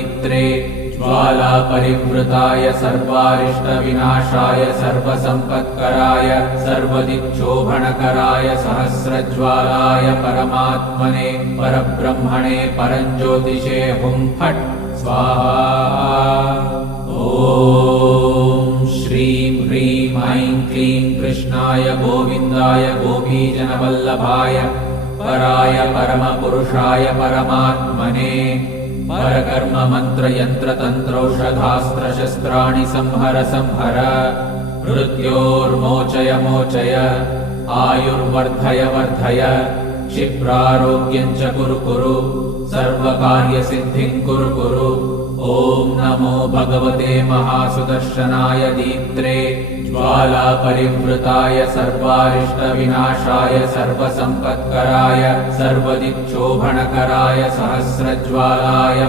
दीप्त्रे ज्वालापरिवृताय सर्वारिष्टविनाशाय सर्वसम्पत्कराय सर्वदिक्शोभनकराय सहस्रज्वालाय परमात्मने परब्रह्मणे परञ्ज्योतिषे हुं फट् स्वाहा। ॐ श्रीं ह्रीं ऐं क्लीं कृष्णाय गोविन्दाय गोपीजनवल्लभाय पराय परमपुरुषाय परमात्मने परकर्म मंत्र यंत्र तंत्रौषधास्त्र शस्त्राणि संहर संहर मृत्योर्मोचय मोचय आयुर्वर्धय वर्धय क्षिप्रारोग्यं च कुरु कुरु सर्वकार्यसिद्धिं कुरु कुरु। ॐ नमो भगवते महासुदर्शनाय दीप्त्रे ज्वालापरिवृताय सर्वारिष्टविनाशाय सर्वसम्पत्कराय सर्वदिक्शोभनकराय सहस्रज्वालाय